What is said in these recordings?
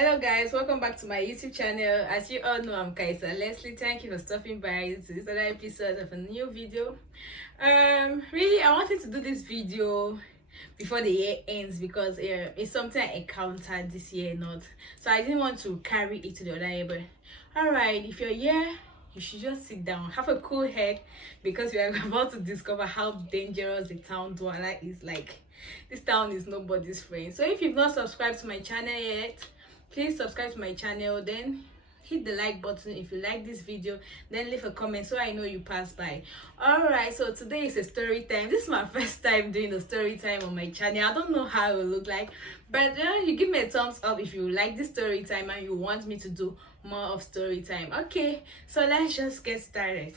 Hello guys, welcome back to my YouTube channel. As you all know, I'm Kaisa Leslie. Thank you for stopping by to this other episode of a new video. Really, I wanted to do this video before the year ends because it's something I encountered this year, not so I didn't want to carry it to the other year. But all right, if you're here, you should just sit down, have a cool head, because we are about to discover how dangerous the town Douala is. Like, this town is nobody's friend. So if you've not subscribed to my channel yet, please subscribe to my channel, then hit the like button if you like this video, then leave a comment so I know you passed by. All right, so today is a story time. This is my first time doing a story time on my channel. I don't know how it will look like, but you give me a thumbs up if you like this story time and you want me to do more of story time. Okay, so let's just get started.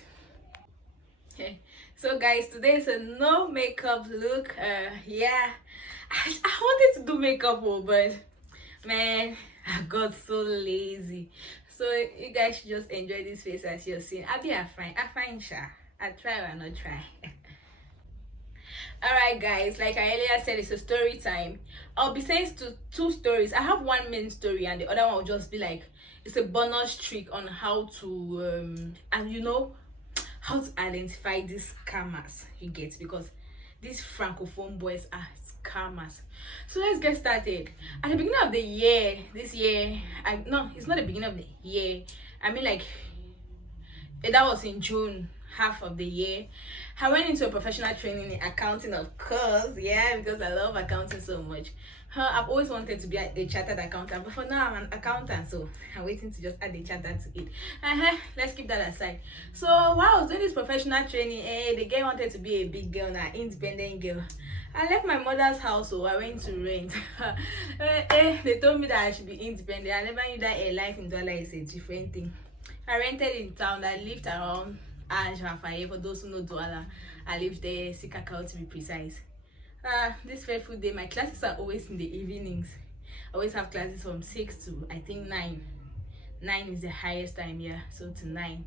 Okay, so guys, today is a no makeup look. Yeah, I wanted to do makeup, but man, I got so lazy. So you guys should just enjoy this face as you're seeing. I fine sha. I try or not try. Alright guys, like I earlier said, it's a story time. I'll be saying two stories. I have one main story and the other one will just be like, it's a bonus trick on how to how to identify these scammers, you get, because these francophone boys are scammers. So let's get started. At the beginning of the year, this year, it's not the beginning of the year, I mean, like, that was in June, half of the year. I went into a professional training in accounting, of course, yeah, because I love accounting so much. I've always wanted to be a chartered accountant, but for now I'm an accountant, so I'm waiting to just add a chartered to it. Let's keep that aside. So while I was doing this professional training, the girl wanted to be a big girl, an independent girl. I left my mother's house, so I went to rent. They told me that I should be independent. I never knew that a life in Douala is a different thing. I rented in town. I lived around Anjafayé. For those who know Douala, I lived there, Sikakau to be precise. This fateful day, my classes are always in the evenings. I always have classes from 6 to I think 9. 9 is the highest time, yeah, so to 9.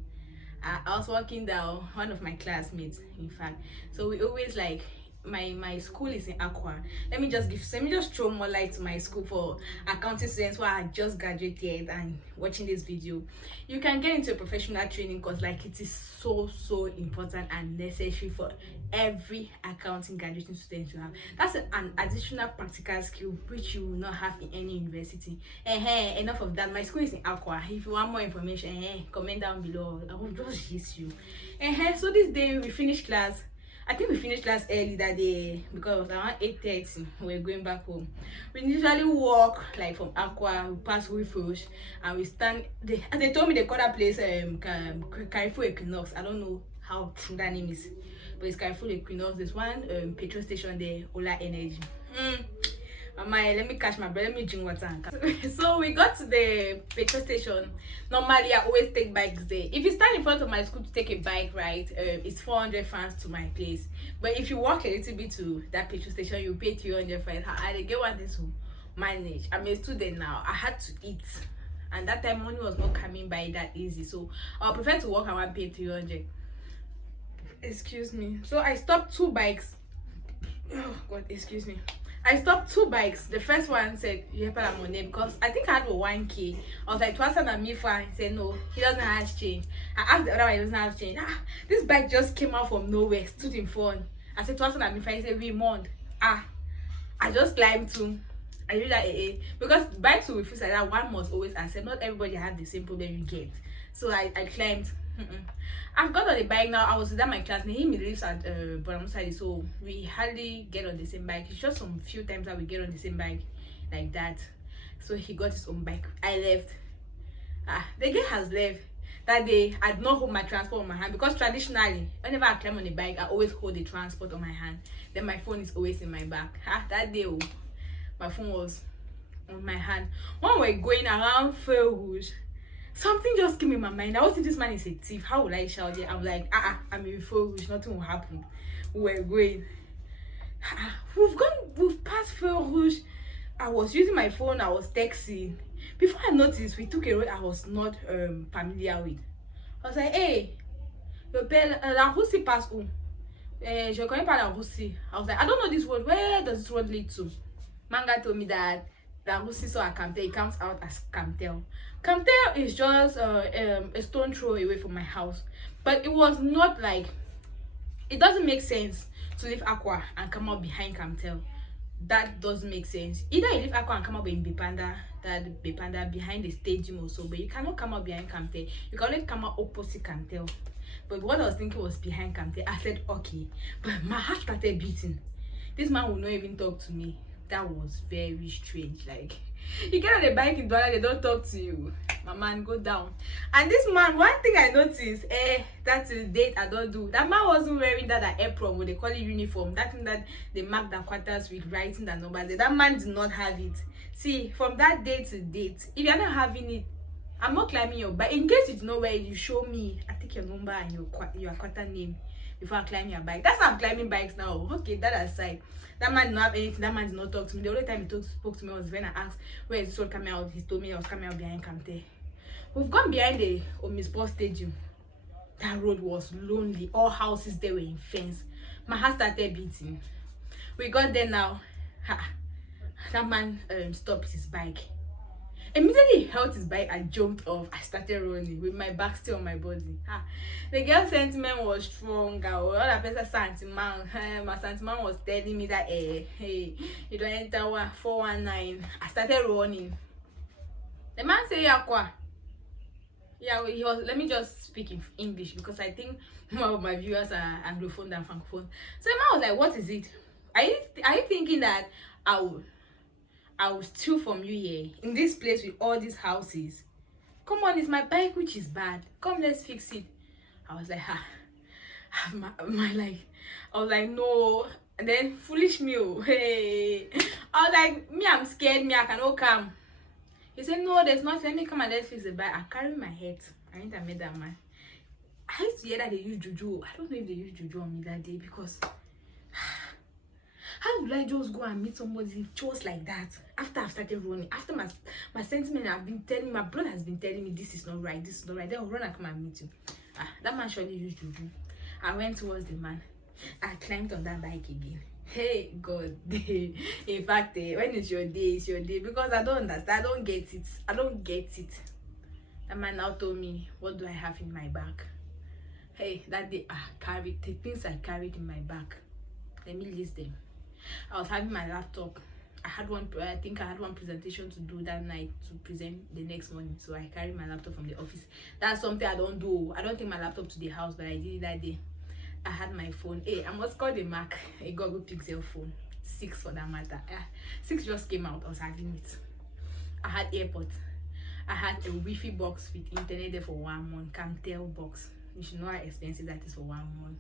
I was walking down, one of my classmates, in fact. So we always like, my school is in Aqua. Let me just throw more light to my school for accounting students who are just graduated and watching this video. You can get into a professional training course, like it is so important and necessary for every accounting graduating student to have. That's an additional practical skill which you will not have in any university. Enough of that. My school is in Aqua. If you want more information, comment down below. I will just gist you. So this day we finished class. I think we finished class early that day because around 8:30 we were going back home. We usually walk like from Aqua, we pass Wifush, and we stand. They told me they call that place Carrefour Equinox. I don't know how true that name is, but it's Carrefour Equinox. There's one petrol station there, Ola Energy. Mama, let me catch my breath, let me drink water. So we got to the petrol station. Normally I always take bikes there. If you stand in front of my school to take a bike ride, it's 400 francs to my place. But if you walk a little bit to that petrol station, you pay 300 francs. I get one thing to manage. I'm a student now. I had to eat, and that time money was not coming by that easy, so I would prefer to walk and pay 300. Excuse me. So I stopped two bikes. Oh god, excuse me. I stopped two bikes. The first one said, "You have a money," because I think I had a 1K. I was like, "Twice and me for." He said, "No, he doesn't have change." I asked the other one, he doesn't have change. This bike just came out from nowhere, stood in front. I said, "Twice and me for." He said, "We month." I just climbed too. I knew that because bikes will refuse like that. One must always accept. Not everybody has the same problem you get. So I climbed. I've got on the bike now. I was with my classmate. He lives at Bonamusadi, so we hardly get on the same bike. It's just some few times that we get on the same bike like that. So he got his own bike. I left. The guy has left. That day I did not hold my transport on my hand, because traditionally whenever I climb on the bike I always hold the transport on my hand. Then my phone is always in my back. That day my phone was on my hand. When we're going around Feu Rouge, something just came in my mind. I was thinking, this man is a thief. How will I shout it? I'm like, I'm in Feu Rouge, nothing will happen. We're going. We've passed Feu Rouge. I was using my phone, I was texting. Before I noticed, we took a road I was not familiar with. I was like, hey, la Russie passe où? Je connais pas la Russie. I was like, I don't know this road. Where does this road lead to? Manga told me that that Lucy saw at Camtel, it comes out as Camtel. Camtel is just a stone throw away from my house, but it was not like, it doesn't make sense to leave Aqua and come out behind Camtel. That doesn't make sense. Either you leave Aqua and come out in Bepanda, that Bepanda behind the stadium or so, but you cannot come out behind Camtel. You can only come out opposite Camtel. But what I was thinking was behind Camtel. I said okay, but my heart started beating. This man will not even talk to me. That was very strange. Like, you get on the bike in Douala, they don't talk to you. My man, go down. And this man, one thing I noticed, that's a date I don't do. That man wasn't wearing that apron, what they call it uniform. That thing that they mark the quarters with writing the numbers. That man did not have it. See, from that date to date, if you're not having it, I'm not climbing your bike. In case you know where, you show me. I take your number and your quarter name before I climb your bike. That's how I'm climbing bikes now. Okay, that aside. That man did not have anything. That man did not talk to me. The only time he spoke to me was when I asked where is this road coming out. He told me I was coming out behind Camtel. We've gone behind the Omisport Stadium. That road was lonely. All houses there were in fence. My heart started beating. We got there now. That man stopped his bike. Immediately he held his bike and jumped off. I started running with my back still on my body. The girl's sentiment was strong. All the person sentiment, my sentiment was telling me that hey, you don't enter 419. I started running. The man said, Yakwa. Yeah, he was. Let me just speak in English because I think more of my viewers are Anglophone than Francophone. So the man was like, "What is it? Are you thinking that I will steal from you here in this place with all these houses? Come on, it's my bike which is bad. Come, let's fix it." I was like, I was like, no. And then foolish me, hey. I was like, me, I'm scared. Me, I cannot come. He said, no, there's not. Let me come and let's fix the bike. I carry my head. I think I met that man. I used to hear that they use juju. I don't know if they use juju on me that day because how would I just go and meet somebody just like that after I've started running? After my sentiment have been telling me, my blood has been telling me this is not right, this is not right. Then I'll run and come and meet you. That man surely used juju. I went towards the man. I climbed on that bike again. Hey God. In fact, when it's your day, it's your day. Because I don't understand. I don't get it. That man now told me, what do I have in my bag? Hey, that day I carried the things I carried in my bag. Let me list them. I was having my laptop. I think I had one presentation to do that night to present the next morning. So I carried my laptop from the office. That's something I don't do. I don't take my laptop to the house, but I did it that day. I had my phone. Hey, I must call the Mac, a Google Pixel phone. 6 for that matter. 6 just came out. I was having it. I had AirPods. I had a Wi-Fi box with internet there for 1 month. Camtel box. You should know how expensive that is for 1 month.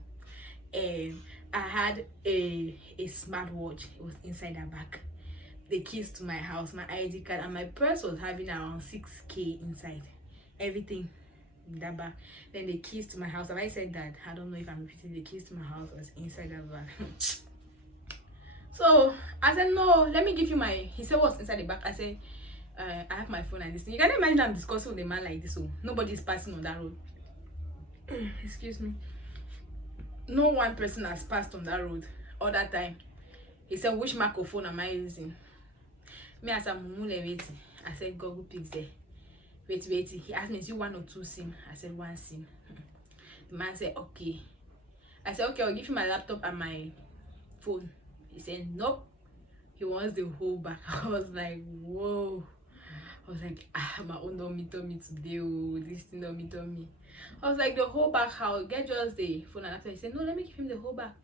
And I had a smartwatch. It was inside that bag. The keys to my house, my ID card, and my purse was having around 6K inside. Everything in that bag. Then the keys to my house. Have I said that? I don't know if I'm repeating. The keys to my house was inside that bag. So I said, no, let me give you my. He said, what's inside the bag? I said, I have my phone and this thing. You can imagine I'm discussing with a man like this. So nobody's passing on that road. Excuse me. No one person has passed on that road all that time. He said, which microphone am I using? Me as a waiting. I said, Google Pixel. Wait. He asked me, is you 1 or 2 SIM? I said 1 SIM. The man said, okay. I said, okay, I'll give you my laptop and my phone. He said, nope. He wants the whole back. I was like, whoa. I was like, my own don't meet on me today. Oh, this thing don't meet on me. I was like, the whole back, how? Get just the phone and laptop. He said, no, let me give him the whole back.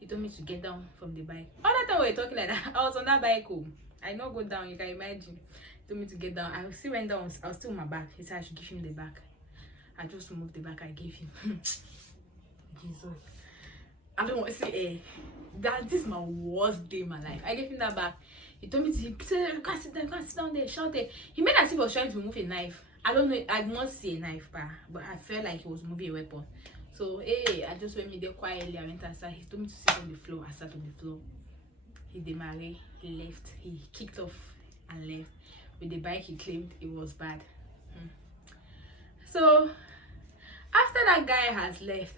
He told me to get down from the bike. All that time we were talking like that, I was on that bike. Oh, I not go down, you can imagine. He told me to get down. I still went down, I was still on my back. He said I should give him the back. I just moved the back I gave him. Jesus. I don't want to say, this is my worst day in my life. I gave him that back. He told me to, he said, you can't sit down there, shout it. He made as if he was trying to remove a knife. I don't know, I did not see a knife, but I felt like he was moving a weapon. So, I just went me there quietly. I went outside. He told me to sit on the floor. I sat on the floor. He demarré. He left. He kicked off and left. With the bike, he claimed it was bad. So, after that guy has left,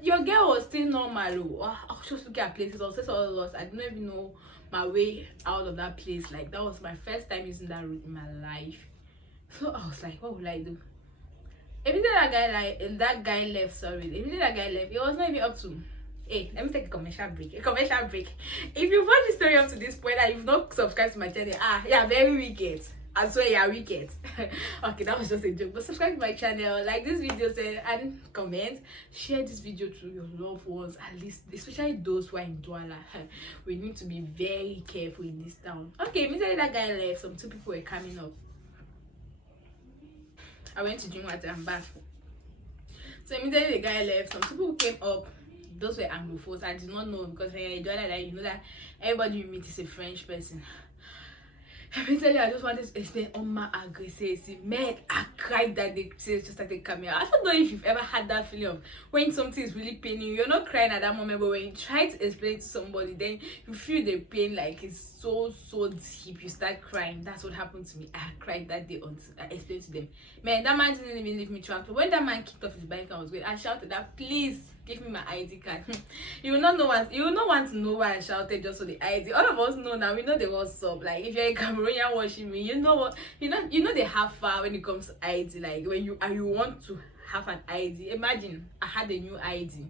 your girl was still normal. I was just looking at places. I was just all lost. I didn't even know my way out of that place. Like that was my first time using that route in my life. So I was like, what will I do? Every day that guy left, sorry. Every day that guy left, it was not even up to. Hey, let me take a commercial break. If you've watched the story up to this point and you've not subscribed to my channel, yeah, very wicked. I swear you're wicked. Okay, that was just a joke. But subscribe to my channel, like this video, and comment. Share this video to your loved ones, at least, especially those who are in Douala. We need to be very careful in this town. Okay, immediately that guy left, some two people were coming up. I went to drink water and bath. So immediately the guy left, some people came up. Those were Anglophones. I did not know, because when you're in Douala, you know that everybody you meet is a French person. Eventually, I just wanted to explain on my aggressive. Man, I cried that they just started coming out. I don't know if you've ever had that feeling of when something is really paining you. You're not crying at that moment, but when you try to explain to somebody, then you feel the pain like it's so deep. You start crying. That's what happened to me. I cried that day until I explained to them. Man, that man didn't even leave me trapped. When that man kicked off his bike and was going, I shouted that, please give me my ID card. You will not want to know why I shouted just for the ID. All of us know now. We know the what's up. Like if you're a Cameroonian watching me, you know what you know they have far when it comes to ID. Like when you want to have an ID. Imagine I had a new ID.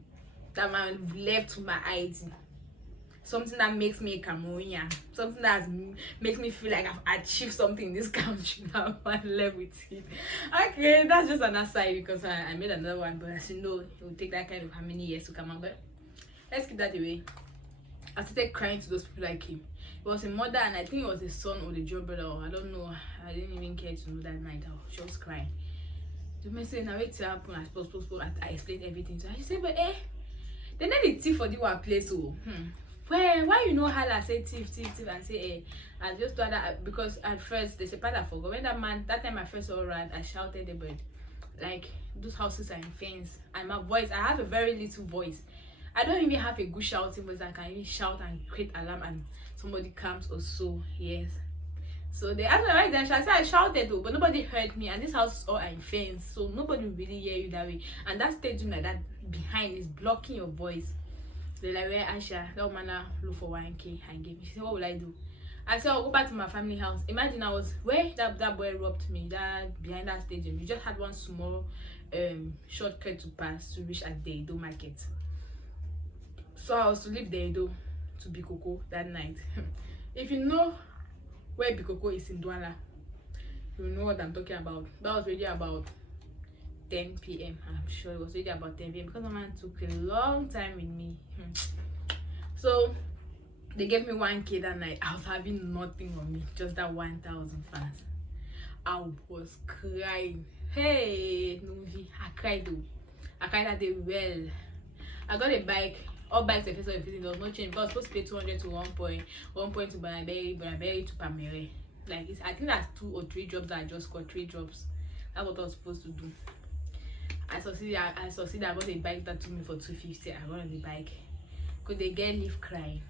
That man left my ID. Something that makes me a Cameroonian, something that makes me feel like I've achieved something in this country. Now I'm left with it. Okay, that's just an aside, because I made another one, but as you know, it will take that kind of how many years to come out. But let's keep that away. I started crying to those people that came. It was a mother, and I think it was a son or the job brother, or I don't know. I didn't even care to know that night. She was crying. The message now wait to happen. I explained everything to her. She said, but they need the thief for the one place. So why you know how I say thief and say I just thought that, because at first there's a part I forgot. When that time I first saw around, I shouted the bird. Like those houses are in fence, and my voice, I have a very little voice. I don't even have a good shouting voice. I can even shout and create alarm and somebody comes or so. Yes. So they asked me right then. I said I shouted though, but nobody heard me. And this house is all in fence, so nobody will really hear you that way. And that stadium like that behind is blocking your voice. They're like, where Aisha, that woman look for 1K and gave me. She said, what will I do? I said, I'll go back to my family house. Imagine I was where that boy robbed me, that behind that stadium. You just had one small shortcut to pass to reach at the Edo market. So I was to leave the Edo to Bikoko that night. If you know where Bikoko is in Douala, you know what I'm talking about. That was really about 10 p.m. I'm sure it was really about 10 p.m. because my man took a long time with me. So they gave me 1K that night. I was having nothing on me, just that 1,000 fans. I was crying. Hey, Nuvi, I cried though. I cried that day well. I got a bike. All bikes were everything. There was no change because I was supposed to pay 200 to 1 point to Banaberi to Pamere. Like I think that's 2 or 3 jobs that I just got 3 jobs. That's what I was supposed to do. I succeeded. I got a bike that took me for 250. I got on the bike. Could they get leave crying?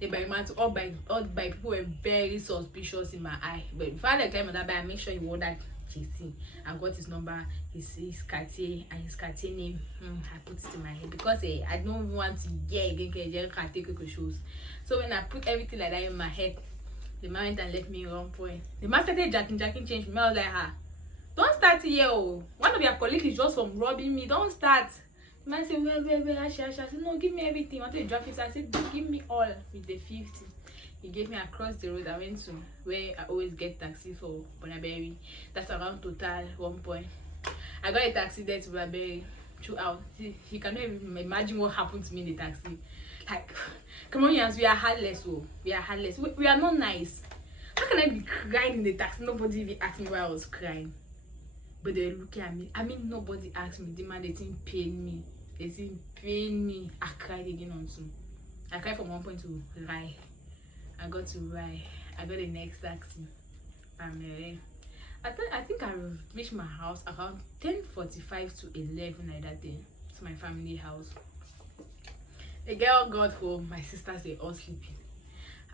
The bike man, all bike people were very suspicious in my eye. But before I climb on that bike, I make sure he wore that JC. I got his number, his Cartier, and his Cartier name. I put it in my head because I don't want to again Cartier shoes. So when I put everything like that in my head, the man went and left me in 1 point. The man started jacking changed me. I was like, don't start here. Oh, one of your colleagues is just from robbing me. Don't start. The man said, wait, Asha. I said, no, give me everything. I wanted to drop it. I said, give me all with the 50. He gave me across the road. I went to where I always get taxi for Banaberi. That's around total 1 point. I got a taxi there to Banaberi throughout. You cannot even imagine what happened to me in the taxi. Like, Cameroonians, we are heartless. Oh, we are heartless. We are not nice. How can I be crying in the taxi? Nobody even asked me why I was crying. But they were looking at me. I mean, nobody asked me. The man, they didn't pay me. They didn't pay me. I cried again on Zoom. I cried from 1 point to Rai. I got to Rai. I got the next taxi. I think I reached my house around 10:45 to 11 like that day. To my family house. The girl got home. My sisters were all sleeping.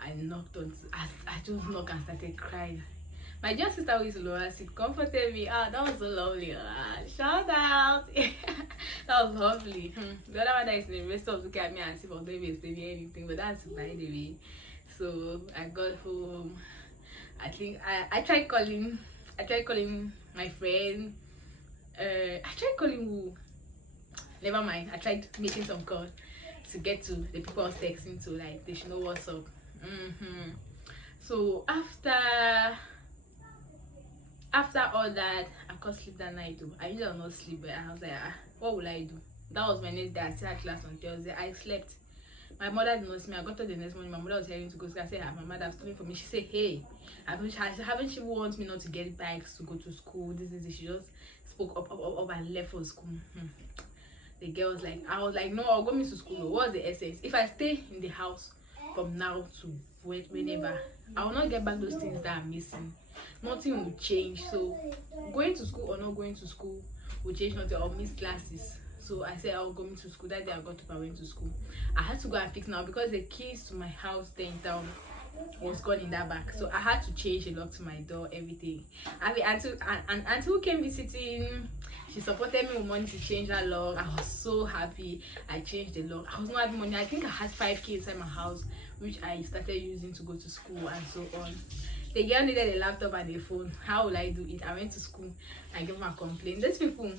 I knocked on. I just knocked and started crying. My dear sister who is Laura, she comforted me. That was so lovely. Shout out. That was lovely. The other one that is in the rest of looking at me and see if I'm not even explaining anything, but that's by the way. So I got home. I think I tried calling my friend. I tried calling who? Never mind. I tried making some calls to get to the people I was texting to, like they should know what's up. So after all that, I can't sleep that night though. I usually not sleep, but I was like, what will I do? That was my next day. I still had class on Thursday. I slept. My mother did not see me. I got up the next morning. My mother was heading to go. So I said, my mother was coming for me. She said, hey, haven't she wants me not to get bikes to go to school? This. She just spoke up and left for school. The girl was like, I was like, no, I'll go me to school. What's the essence? If I stay in the house from now to whenever, I will not get back those things that I'm missing. Nothing will change. So going to school or not going to school will change nothing. I'll miss classes. So I said I'll go to school. That day I got up and went to school. I had to go and fix now because the keys to my house there in town was gone in that bag. So I had to change a lock to my door, everything. I mean, auntie who came visiting, she supported me with money to change that lock. I was so happy. I changed the lock. I was not having money. I think I had 5K inside my house, which I started using to go to school and so on. The girl needed a laptop and a phone. How will I do it? I went to school and gave my complaint. These people,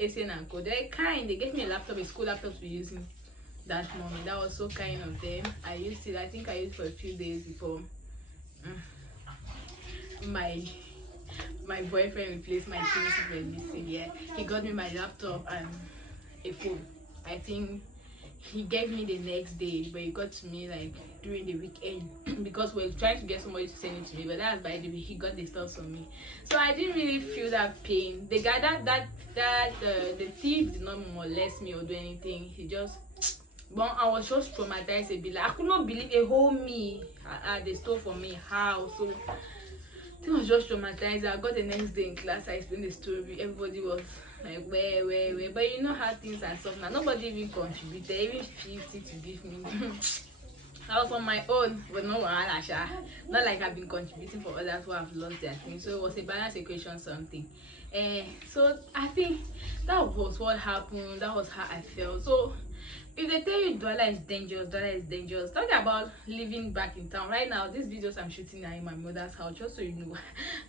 ACN and Co, they're kind. They gave me a laptop, a school laptop to be using that moment. That was so kind of them. I used it. I think I used it for a few days before my boyfriend replaced my things that were missing. Yeah, he got me my laptop and a phone. I think he gave me the next day, but he got to me like during the weekend because we were trying to get somebody to send it to me, but that's by the way he got the stuff from me. So I didn't really feel that pain. The guy the thief did not molest me or do anything. He just, but I was just traumatized a bit. Like, I could not believe a whole me they stole from me. How? So it was just traumatized. I got the next day in class. I explained the story. Everybody was like, where? But you know how things are soft now. Nobody even contributed, even 50 to give me. I was on my own, but no one, not like I've been contributing for others who have lost their things. So it was a balance equation, something. So I think that was what happened. That was how I felt. So if they tell you Douala is dangerous. Talking about living back in town right now, these videos I'm shooting are in my mother's house, just so you know.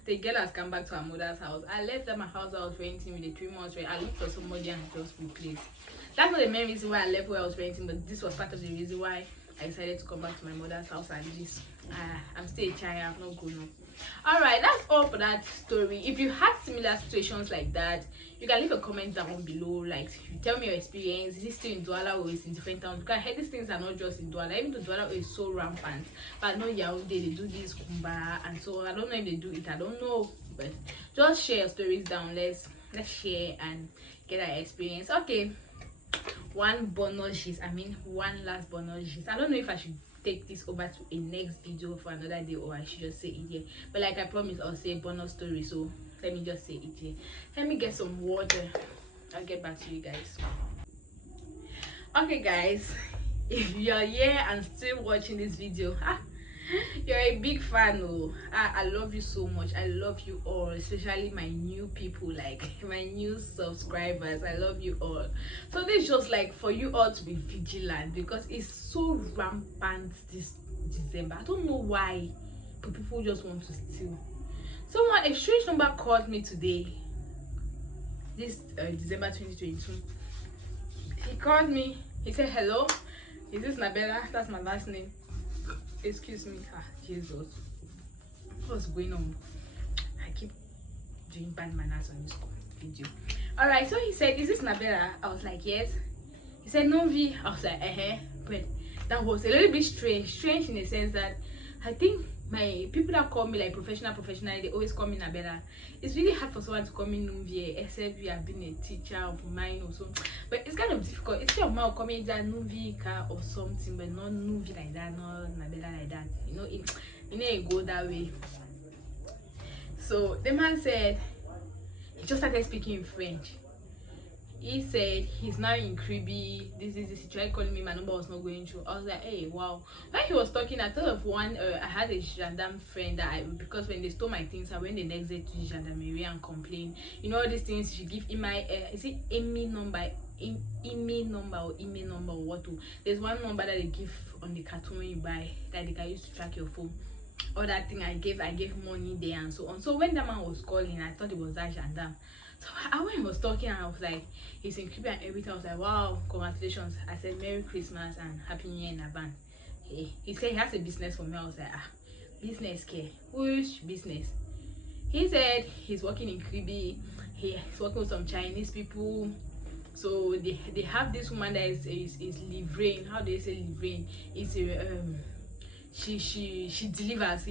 The girl has come back to her mother's house. I left at my house I was renting with the 3 months rent. I looked for somebody and just replaced. That's not the main reason why I left where I was renting, but this was part of the reason why I decided to come back to my mother's house. At least I'm still a child. I've not grown up. All right, that's all for that story. If you had similar situations like that, you can leave a comment down below. Like, you tell me your experience. Is it still in Douala or is it in different towns? Because I heard these things are not just in Douala. Even though Douala is so rampant, but I know Yaoundé they do this Kumba and so I don't know if they do it. I don't know, but just share your stories down. Let's share and get our experience. Okay, one last bonus gist. I don't know if I should take this over to a next video for another day or I should just say it here, but like I promised, I'll say a bonus story, so let me just say it here. Let me get some water. I'll get back to you guys. Okay guys, if you're here and still watching this video, you're a big fan. I love you so much. I love you all, especially my new people, like my new subscribers. I love you all. So this is just like for you all to be vigilant because it's so rampant this December. I don't know why, but people just want to steal. Someone, a strange number called me today, this December 2022. He called me. He said, hello, is this Nabella? That's my last name. Excuse me. Jesus, what's going on? I keep doing bad manners on this video. All right, so he said, is this Nabella? I was like, yes. He said, Novi. I was like, but that was a little bit strange in the sense that I think my people that call me like professional, they always call me Nabella. It's really hard for someone to call me Nuvi, except we have been a teacher of mine or so. But it's kind of difficult. Instead of my coming that Nuvi or something, but not Nuvi like that, not Nabella like that. You know, it go that way. So the man said he just started speaking in French. He said he's now in Kribi. This. He tried calling me. My number was not going through. I was like, hey, wow. When he was talking, I thought of one. I had a gendarme friend that because when they stole my things, I went the next day to the gendarmerie and complained. You know all these things. She give him my is it Amy number? email number or what to. There's one number that they give on the cartoon when you buy that they can use to track your phone. All that thing I gave money there and so on. So when that man was calling, I thought it was that gendarme. So when he was talking, I was like, he's in Cuba and everything. I was like, wow, congratulations. I said Merry Christmas and Happy New Year in advance. He said he has a business for me. I was like, business care? Which business? He said he's working in Kribi. He's working with some Chinese people. So they have this woman that is living. How do they say living? It's she delivers,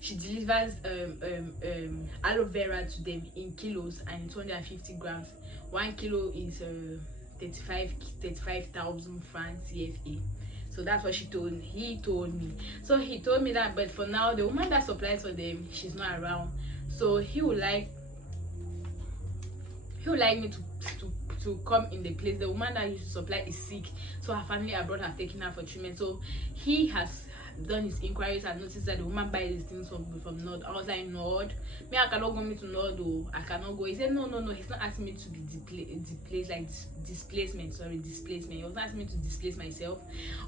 she delivers aloe vera to them in kilos and 250 grams. 1 kilo is 35,000 francs CFA. So that's what he told me. So he told me that, but for now the woman that supplies for them, she's not around. So he would like me to come in the place. The woman that used to supply is sick, so her family abroad have taken her for treatment. So he has done his inquiries and noticed that the woman buys these things from Nord. I was like, Nord? Me, I cannot go to Nord, though. I cannot go. He said, no, he's not asking me to be displacement. He was not asking me to displace myself.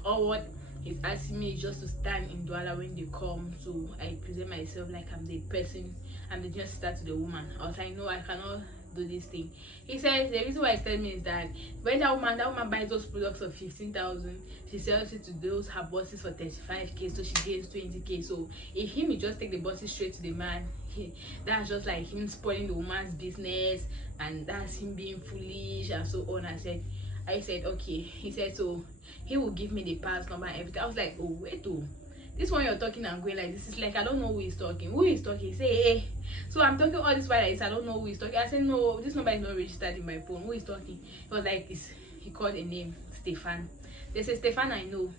Or what he's asking me is just to stand in Douala when they come. So I present myself like I'm the person, I'm the junior sister to the woman. I was like, no, I cannot do this thing. He said the reason why he's telling me is that when that woman buys those products of 15,000, she sells it to those her bosses for 35k, so she gains 20k. So if he just take the bosses straight to the man, that's just like him spoiling the woman's business, and that's him being foolish and so on. I said okay. He said so he will give me the pass number and everything. I was like, oh wait, this one you're talking and going like this is like I don't know who is talking. Who is talking? He say, hey. So I'm talking all this while I don't know who is talking. I said, no, this number is not registered in my phone. Who is talking? He was like, he called a name, Stefan. They said, Stefan, I know.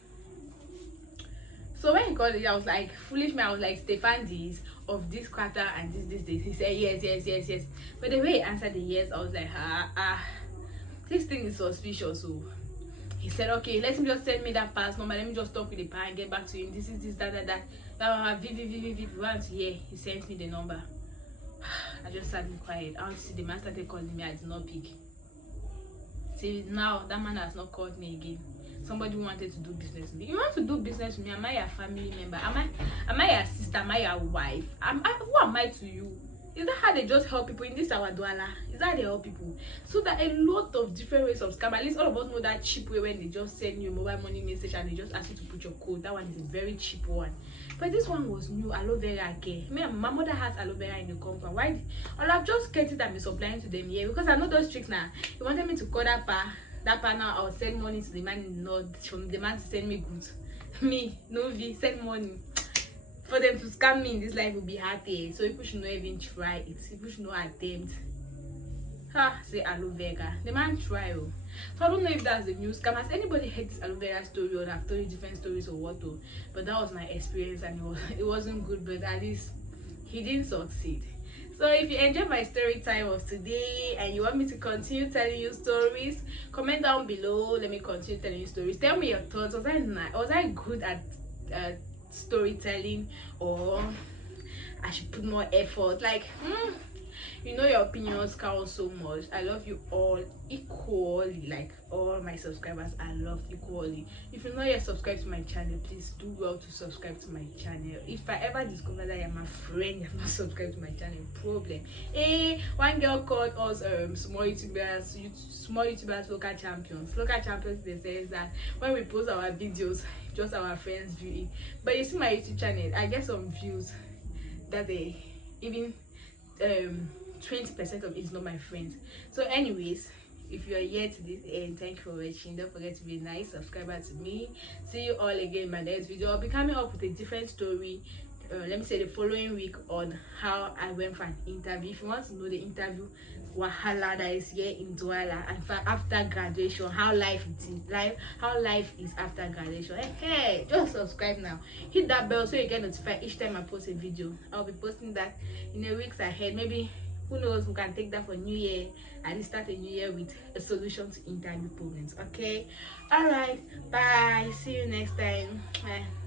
So when he called it, I was like, foolish man. I was like, Stefan this of this quarter and this. He said, yes. But the way he answered the yes, I was like, this thing is suspicious. So he said, okay, let him just send me that pass number. Let me just talk with the pa and get back to him. This is this, that. V. Once here, he sent me the number. I just sat quiet. I want to see the man started calling me. I did not pick. See, now that man has not called me again. Somebody who wanted to do business with me. You want to do business with me? Am I your family member? Am I your sister? Am I your wife? Who am I to you? Is that how they just help people in this our Douala? Is that they help people? So that a lot of different ways of scam. At least all of us know that cheap way when they just send you a mobile money message and they just ask you to put your code. That one is a very cheap one. But this one was new, aloe vera care. My mother has aloe vera in the compound. Why? I've just kept it and be supplying to them here because I know those tricks now. He wanted me to call that pa now. I'll send money to the man in the north. From the man to send me goods. Me, Novi, send money. For them to scam me in this life will be hard. So people should not even try it. People should not attempt. Say aloe vera. The man try. So I don't know if that's the new scam. Has anybody heard this aloe vera story, or I've told you different stories or what? But that was my experience, and it wasn't good. But at least he didn't succeed. So if you enjoyed my story time of today and you want me to continue telling you stories, comment down below. Let me continue telling you stories. Tell me your thoughts. Was I good at storytelling, or I should put more effort? Like you know, your opinions count so much. I love you all equally, like all my subscribers I love equally. If you're not yet subscribed to my channel, please do well to subscribe to my channel. If I ever discover that you're my friend, you're not subscribed to my channel, problem. One girl called us small YouTubers local champions. They say that when we post our videos, just our friends view it. But you see my YouTube channel, I get some views that they even 20% of it is not my friends. So anyways, if you are here to this end, thank you for watching. Don't forget to be a nice subscriber to me. See you all again in my next video. I'll be coming up with a different story, let me say the following week, on how I went for an interview. If you want to know the interview wahala that is here in Douala, and after graduation, how life is after graduation. Hey, just subscribe now, hit that bell so you get notified each time I post a video. I'll be posting that in the weeks ahead. Maybe, who knows, we can take that for New Year, and start a new year with a solution to interview problems. Okay, all right, bye, see you next time. Bye.